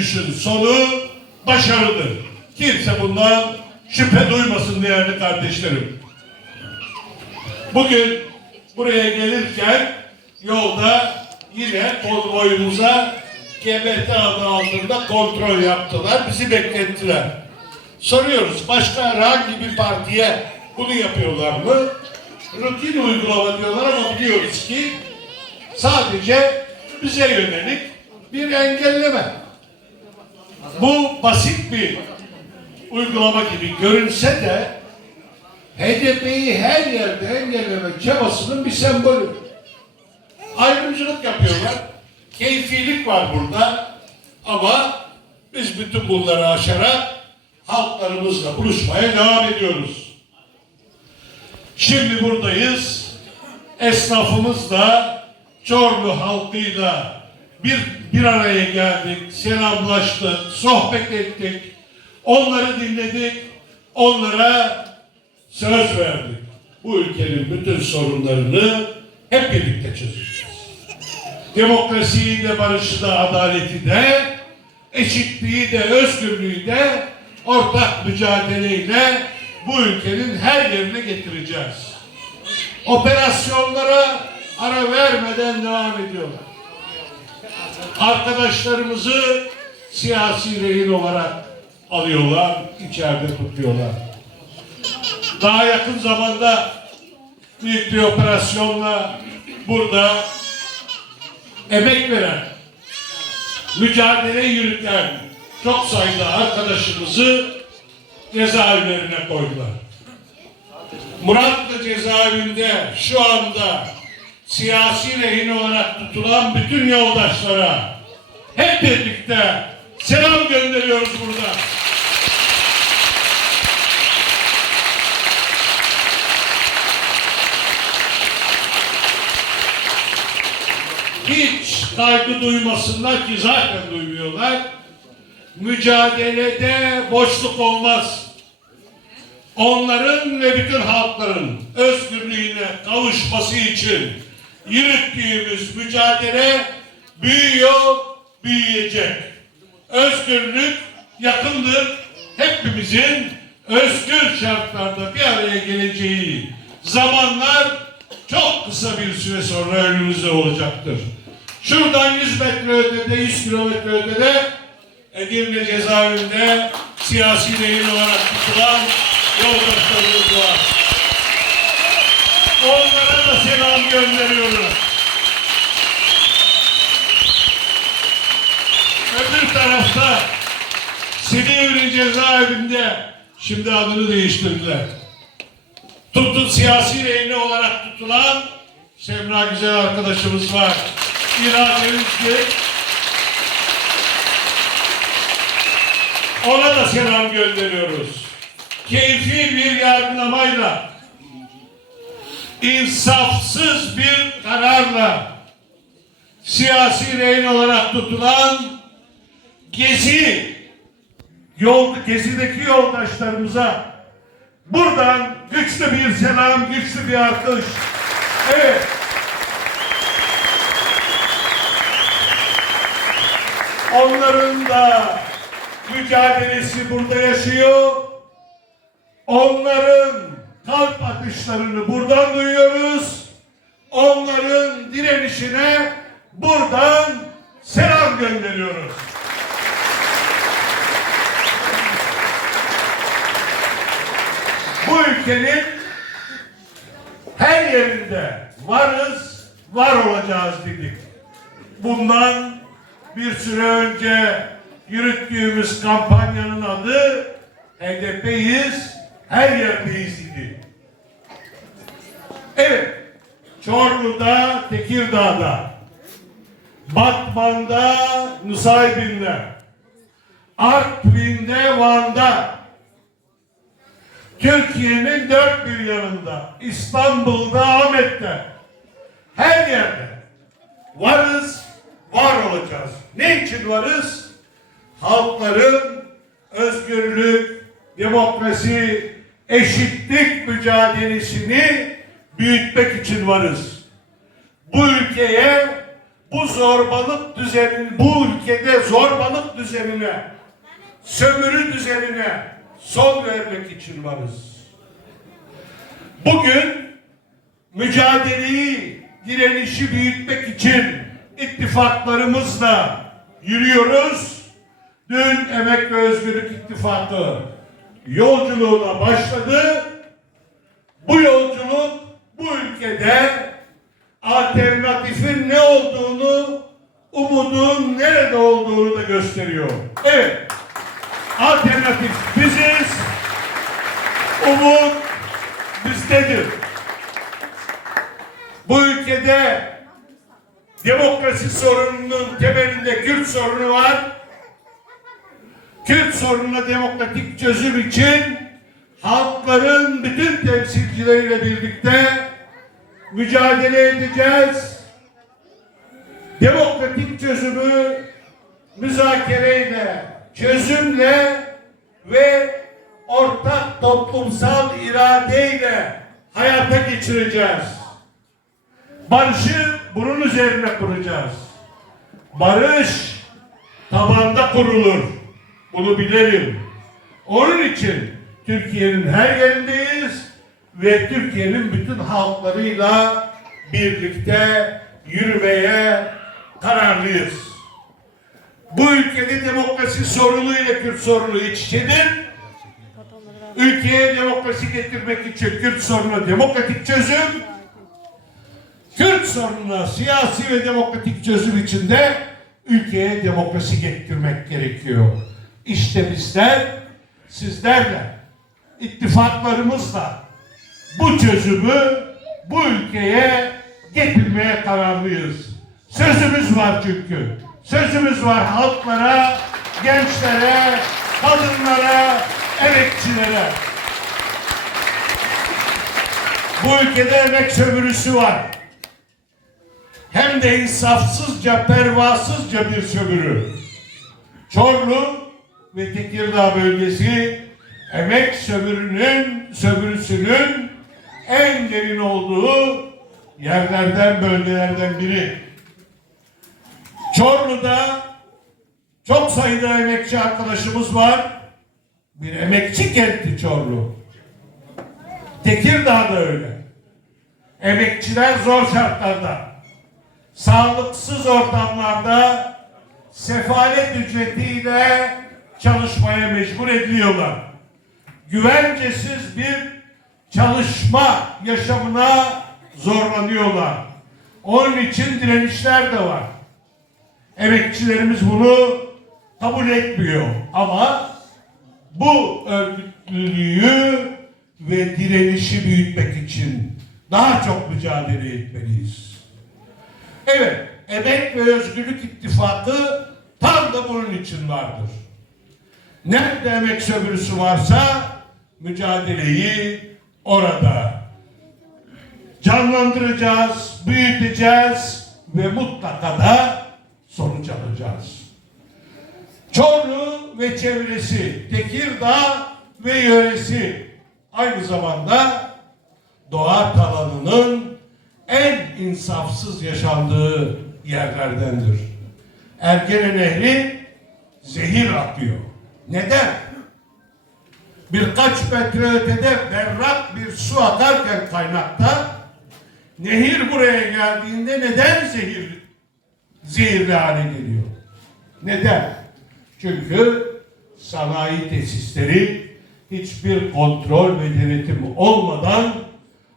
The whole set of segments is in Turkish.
yürüyüşün sonu başarıdır. Kimse bundan şüphe duymasın değerli kardeşlerim. Bugün buraya gelirken yolda yine konvoyumuza GBT adı altında kontrol yaptılar. Bizi beklettiler. Soruyoruz başka herhangi bir partiye bunu yapıyorlar mı? Rutin uygulama diyorlar ama biliyoruz ki sadece bize yönelik bir engelleme. Bu basit bir uygulama gibi görünse de HDP'yi her yerde engelleme çabasının bir sembolü. Ayrımcılık yapıyorlar. Keyfilik var burada. Ama biz bütün bunları aşarak halklarımızla buluşmaya devam ediyoruz. Şimdi buradayız. Esnafımızla, Çorlu halkıyla bir, bir araya geldik, selamlaştık, sohbet ettik. Onları dinledik, onlara söz verdik. Bu ülkenin bütün sorunlarını hep birlikte çözeceğiz. Demokrasiyi de, barışı da, adaleti de, eşitliği de, özgürlüğü de ortak mücadeleyle bu ülkenin her yerine getireceğiz. Operasyonlara ara vermeden devam ediyorlar. Arkadaşlarımızı siyasi rehin olarak alıyorlar, içeride tutuyorlar. Daha yakın zamanda büyük bir operasyonla burada emek veren, mücadele yürüten çok sayıda arkadaşımızı cezaevlerine koydular. Muratlı cezaevinde şu anda siyasi rehin olarak tutulan bütün yoldaşlara hep birlikte selam gönderiyoruz burada. hiç kaygı duymasınlar ki zaten duymuyorlar. Mücadelede boşluk olmaz. Onların ve bütün halkların özgürlüğüne kavuşması için yürüttüğümüz mücadele büyüyor, büyüyecek. Özgürlük yakındır. Hepimizin özgür şartlarda bir araya geleceği zamanlar çok kısa bir süre sonra önümüzde olacaktır. Şuradan 100 metre ötede, 100 kilometre ötede Edirne cezaevinde siyasi rehin olarak tutulan yoldaşlarımız var. Onlara da selam gönderiyoruz. Öbür tarafta Silivri cezaevinde şimdi adını değiştirdiler. Tutun siyasi rehine olarak tutulan Semra Güzel arkadaşımız var. İrademiz ki ona da selam gönderiyoruz. Keyfi bir yargılamayla insafsız bir kararla siyasi rehin olarak tutulan Gezi yol Gezi'deki yoldaşlarımıza buradan güçlü bir selam, güçlü bir alkış. Evet. Onların da mücadelesi burada yaşıyor. Onların kalp atışlarını buradan duyuyoruz. Onların direnişine buradan selam gönderiyoruz. Bu ülkenin her yerinde varız, var olacağız dedik. Bundan bir süre önce yürüttüğümüz kampanyanın adı HDP'yiz, her yerdeyiz idi. Evet, Çorlu'da, Tekirdağ'da, Batman'da, Nusaybin'de, Artvin'de, Van'da, Türkiye'nin dört bir yanında, İstanbul'da, Ahmet'te, her yerde varız, var olacağız. Ne için varız? Halkların özgürlük, demokrasi, eşitlik mücadelesini büyütmek için varız. Bu ülkeye bu zorbalık düzenin, bu ülkede zorbalık düzenine, sömürü düzenine son vermek için varız. Bugün mücadeleyi, direnişi büyütmek için ittifaklarımızla yürüyoruz. Dün Emek ve Özgürlük İttifakı yolculuğuna başladı. Bu yolculuk bu ülkede alternatifin ne olduğunu, umudun nerede olduğunu da gösteriyor. Evet, alternatif biziz, umut bizdedir. Bu ülkede demokrasi sorununun temelinde Kürt sorunu var. Kürt sorununa demokratik çözüm için halkların bütün temsilcileriyle birlikte mücadele edeceğiz. Demokratik çözümü müzakereyle, çözümle ve ortak toplumsal iradeyle hayata geçireceğiz. Barışı bunun üzerine kuracağız. Barış tabanda kurulur. Bunu bilelim. Onun için Türkiye'nin her yerindeyiz ve Türkiye'nin bütün halklarıyla birlikte yürümeye kararlıyız. Bu ülkede demokrasi sorunu ile Kürt sorunu iç içedir. Ülkeye demokrasi getirmek için Kürt sorunu demokratik çözüm, Kürt sorununa siyasi ve demokratik çözüm için de ülkeye demokrasi getirmek gerekiyor. İşte bizler sizlerle, ittifaklarımızla bu çözümü bu ülkeye getirmeye kararlıyız. Sözümüz var çünkü. Sözümüz var halklara, gençlere, kadınlara, emekçilere. Bu ülkede emek sömürüsü var. Hem de insafsızca, pervasızca bir sömürü. Çorlu ve Tekirdağ bölgesi emek sömürünün, sömürüsünün en derin olduğu yerlerden, bölgelerden biri. Çorlu'da çok sayıda emekçi arkadaşımız var. Bir emekçi kenti Çorlu. Tekirdağ da öyle. Emekçiler zor şartlarda, sağlıksız ortamlarda sefalet ücretiyle çalışmaya mecbur ediliyorlar. Güvencesiz bir çalışma yaşamına zorlanıyorlar. Onun için direnişler de var. Emekçilerimiz bunu kabul etmiyor. Ama bu örgütlülüğü ve direnişi büyütmek için daha çok mücadele etmeliyiz. Evet, Emek ve Özgürlük İttifakı tam da bunun için vardır. Nerede emek sömürüsü varsa mücadeleyi orada canlandıracağız, büyüteceğiz ve mutlaka da sonuç alacağız. Çorlu ve çevresi, Tekirdağ ve yöresi aynı zamanda doğa alanının en insafsız yaşandığı yerlerdendir. Ergene Nehri zehir akıyor. Neden? Birkaç metre ötede berrak bir su akarken kaynakta nehir buraya geldiğinde neden zehir zehirli hale geliyor? Neden? Çünkü sanayi tesisleri hiçbir kontrol ve denetim olmadan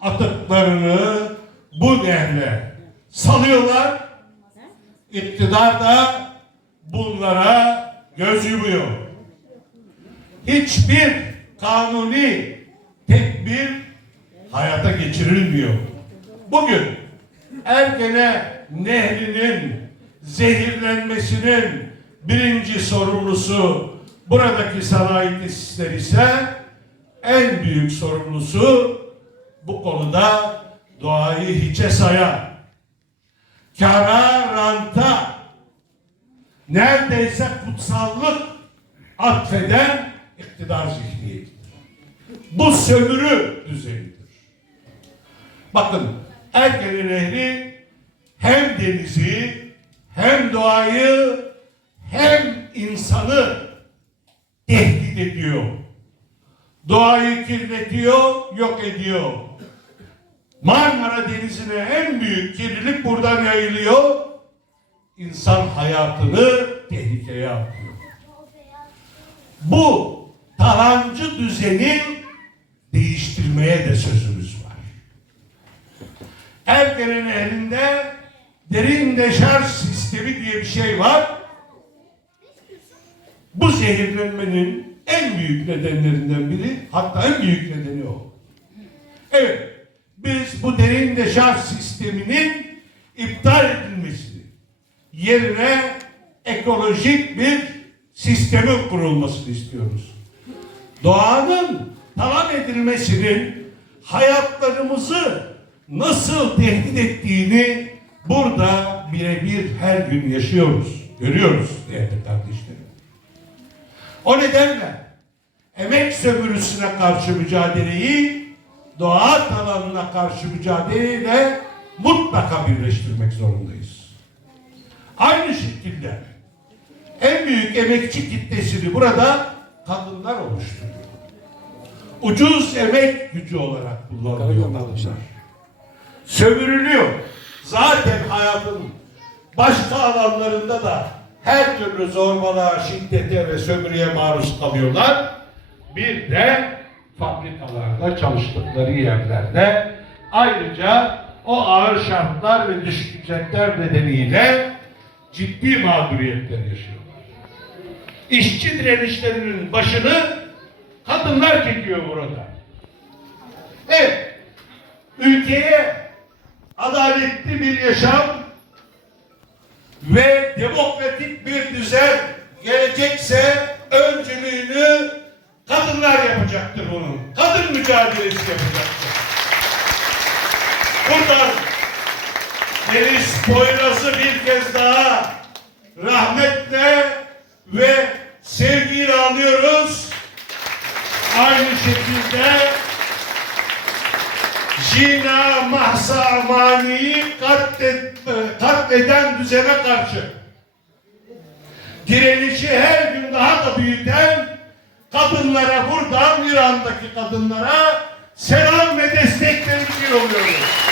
atıklarını bu nehre salıyorlar. İktidar da bunlara göz yumuyor. Hiçbir kanuni tedbir hayata geçirilmiyor. Bugün Ergene Nehri'nin zehirlenmesinin birinci sorumlusu buradaki sanayi tesisleri ise en büyük sorumlusu bu konuda doğayı hiçe sayan, kara ranta neredeyse kutsallık atfeden iktidar zihniyetidir. Bu sömürü düzenidir. Bakın Ergene Nehri hem denizi hem doğayı hem insanı tehdit ediyor. Doğayı kirletiyor, yok ediyor. Marmara Denizi'ne en büyük kirlilik buradan yayılıyor. İnsan hayatını tehlikeye atıyor. Bu tarancı düzeni değiştirmeye de sözümüz var. Ergen'in elinde derin deşarj sistemi diye bir şey var. Bu zehirlenmenin en büyük nedenlerinden biri, hatta en büyük nedeni o. Evet, biz bu derin deşarj sisteminin iptal edilmesini, yerine ekolojik bir sistemin kurulmasını istiyoruz. Doğanın talan edilmesinin hayatlarımızı nasıl tehdit ettiğini burada birebir her gün yaşıyoruz, görüyoruz değerli kardeşlerim. O nedenle emek sömürüsüne karşı mücadeleyi doğa talanına karşı mücadeleyle mutlaka birleştirmek zorundayız. Aynı şekilde en büyük emekçi kitlesini burada kadınlar oluşturuyor. Ucuz emek gücü olarak kullanılıyor kadınlar. Sömürülüyor. Zaten hayatın başka alanlarında da her türlü zorbalığa, şiddete ve sömürüye maruz kalıyorlar. Bir de fabrikalarda çalıştıkları yerlerde ayrıca o ağır şartlar ve düşük ücretler nedeniyle ciddi mağduriyetler yaşıyorlar. İşçi direnişlerinin başını kadınlar çekiyor burada. Evet, ülkeye adaletli bir yaşam ve demokratik bir düzen gelecekse öncülüğünü kadınlar yapacaktır bunun. Kadın mücadelesi yapacaktır. Buradan Deniz Poyraz'ı bir kez daha rahmetle ve sevgiyle anıyoruz. Aynı şekilde Jina Mahsa Amani'yi katlet, katleden düzene karşı direnişi her gün daha da büyüten kadınlara buradan İran'daki kadınlara selam ve desteklerimizi yolluyoruz.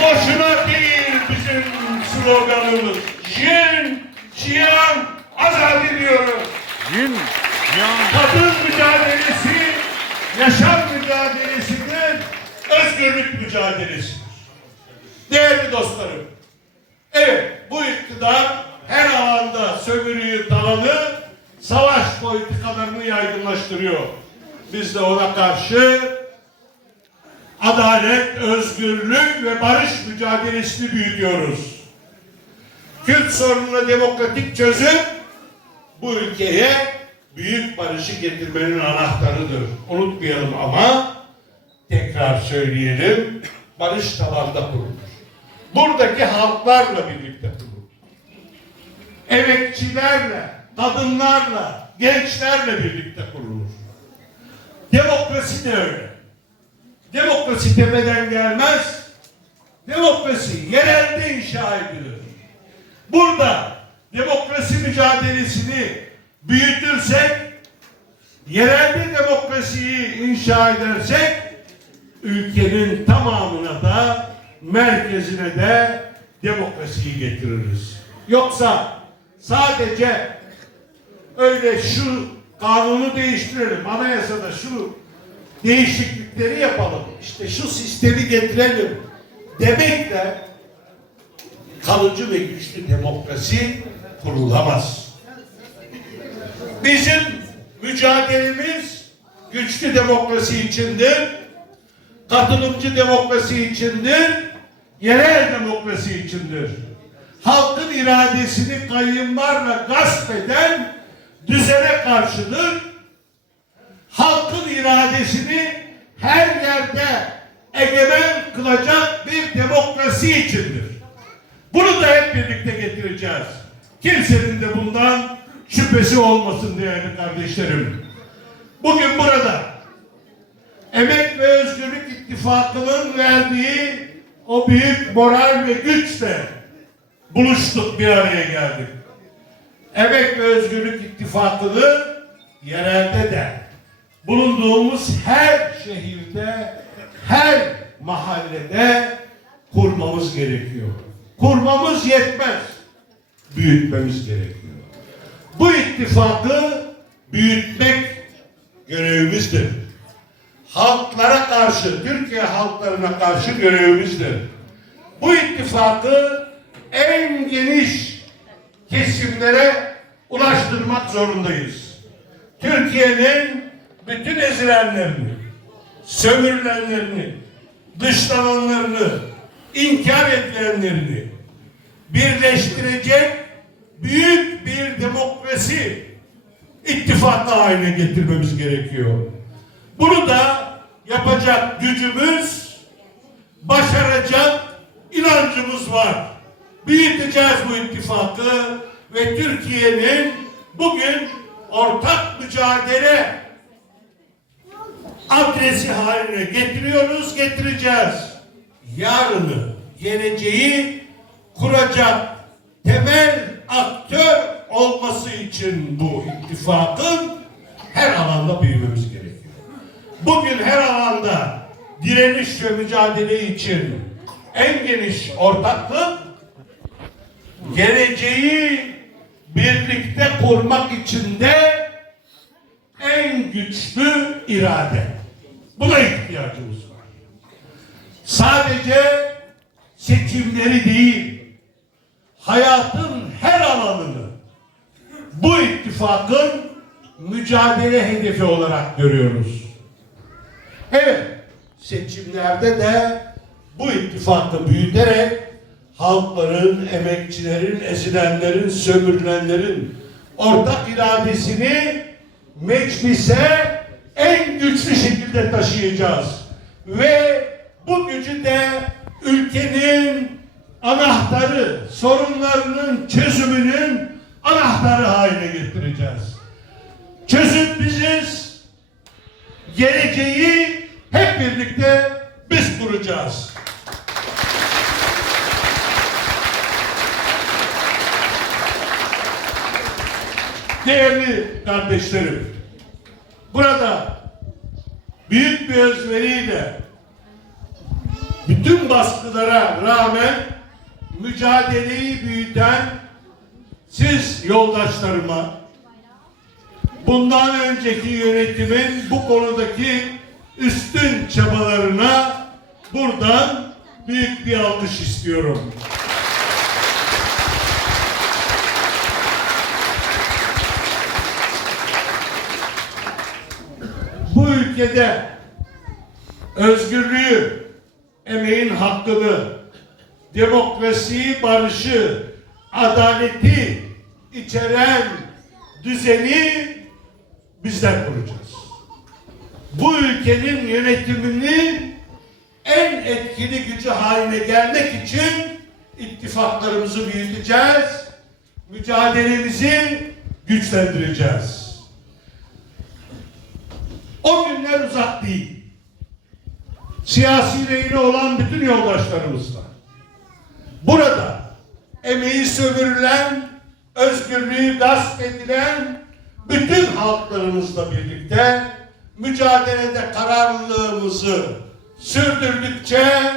Boşuna sloganımız. Jin, Cihan, azad ediyoruz. Yün, yan, Kadın mücadelesi yaşam mücadelesidir, özgürlük mücadelesidir. Değerli dostlarım, evet bu iktidar her alanda sömürüyü talanı, savaş politikalarını yaygınlaştırıyor. Biz de ona karşı adalet, özgürlük ve barış mücadelesini büyütüyoruz. Kürt sorununa demokratik çözüm bu ülkeye büyük barışı getirmenin anahtarıdır. Unutmayalım ama tekrar söyleyelim barış tabanda kurulur. Buradaki halklarla birlikte kurulur. Emekçilerle, kadınlarla, gençlerle birlikte kurulur. Demokrasi de öyle. Demokrasi tepeden gelmez. Demokrasi yerelde inşa edilir. Burada demokrasi mücadelesini büyütürsek, yerelde demokrasiyi inşa edersek, ülkenin tamamına da merkezine de demokrasiyi getiririz. Yoksa sadece öyle şu kanunu değiştirelim, anayasada şu değişiklikleri yapalım, işte şu sistemi getirelim demekle kalıcı ve güçlü demokrasi kurulamaz. Bizim mücadelemiz güçlü demokrasi içindir, katılımcı demokrasi içindir, yerel demokrasi içindir. Halkın iradesini kayyımlarla gasp eden düzene karşıdır. Halkın iradesini her yerde egemen kılacak bir demokrasi içindir. Bunu da hep birlikte getireceğiz. Kimsenin de bundan şüphesi olmasın değerli kardeşlerim. Bugün burada Emek ve Özgürlük İttifakı'nın verdiği o büyük moral ve güçle buluştuk bir araya geldik. Emek ve Özgürlük İttifakı'nı yerelde de bulunduğumuz her şehirde, her mahallede kurmamız gerekiyor. Kurmamız yetmez. Büyütmemiz gerekiyor. Bu ittifakı büyütmek görevimizdir. Halklara karşı, Türkiye halklarına karşı görevimizdir. Bu ittifakı en geniş kesimlere ulaştırmak zorundayız. Türkiye'nin bütün ezilenlerini, sömürülenlerini, dışlananlarını, inkar edilenlerini birleştirecek büyük bir demokrasi ittifakı haline getirmemiz gerekiyor. Bunu da yapacak gücümüz, başaracak inancımız var. Büyüteceğiz bu ittifakı ve Türkiye'nin bugün ortak mücadele adresi haline getiriyoruz, getireceğiz. Yarını, geleceği kuracak temel aktör olması için bu ittifakın her alanda büyümemiz gerekiyor. Bugün her alanda direniş ve mücadele için en geniş ortaklık geleceği birlikte kurmak için de en güçlü irade. Buna ihtiyacımız. Sadece seçimleri değil, hayatın her alanını bu ittifakın mücadele hedefi olarak görüyoruz. Evet, seçimlerde de bu ittifakı büyüterek halkların, emekçilerin, ezilenlerin, sömürülenlerin ortak iradesini meclise en güçlü şekilde taşıyacağız. Ve bu gücü de ülkenin anahtarı, sorunlarının çözümünün anahtarı haline getireceğiz. Çözüm biziz, geleceği hep birlikte biz kuracağız. Değerli kardeşlerim, burada büyük bir özveriyle bütün baskılara rağmen mücadeleyi büyüten siz yoldaşlarıma bundan önceki yönetimin bu konudaki üstün çabalarına buradan büyük bir alkış istiyorum. Bu ülkede özgürlüğü, emeğin hakkını, demokrasiyi, barışı, adaleti içeren düzeni bizler kuracağız. Bu ülkenin yönetimini en etkili gücü haline gelmek için ittifaklarımızı büyüteceğiz, mücadelemizi güçlendireceğiz. O günler uzak değil. Siyasi reyni olan bütün yoldaşlarımızla. Burada emeği sömürülen, özgürlüğü gasp edilen bütün halklarımızla birlikte mücadelede kararlılığımızı sürdürdükçe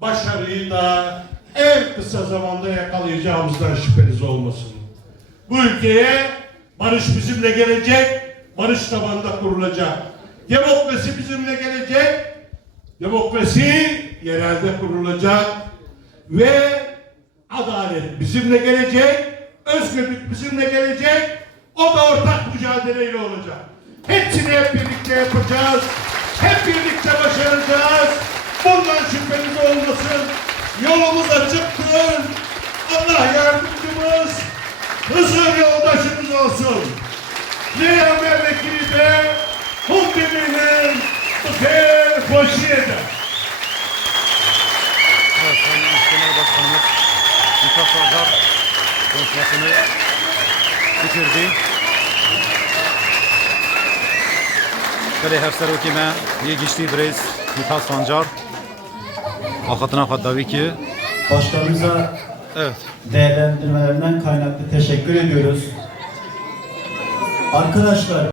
başarıyı da en kısa zamanda yakalayacağımızdan şüpheniz olmasın. Bu ülkeye barış bizimle gelecek, barış tabanında kurulacak. Demokrasi bizimle gelecek, demokrasi yerelde kurulacak ve adalet bizimle gelecek, özgürlük bizimle gelecek, o da ortak mücadeleyle olacak. Hepsini hep birlikte yapacağız, hep birlikte başaracağız. Bundan şüpheniz olmasın. Yolumuz açıktır. Allah yardımcımız, huzur yoldaşımız olsun. Diğer vekili de Hundibi'nin Tıkır Mithat Sancar konuşmasını bitirdi. Şöyle hevser okime, iyi geçti Brez Mithat Sancar. Hakikaten tabii ki. Başkanımıza Evet. değerlendirmelerinden kaynaklı teşekkür ediyoruz. Arkadaşlar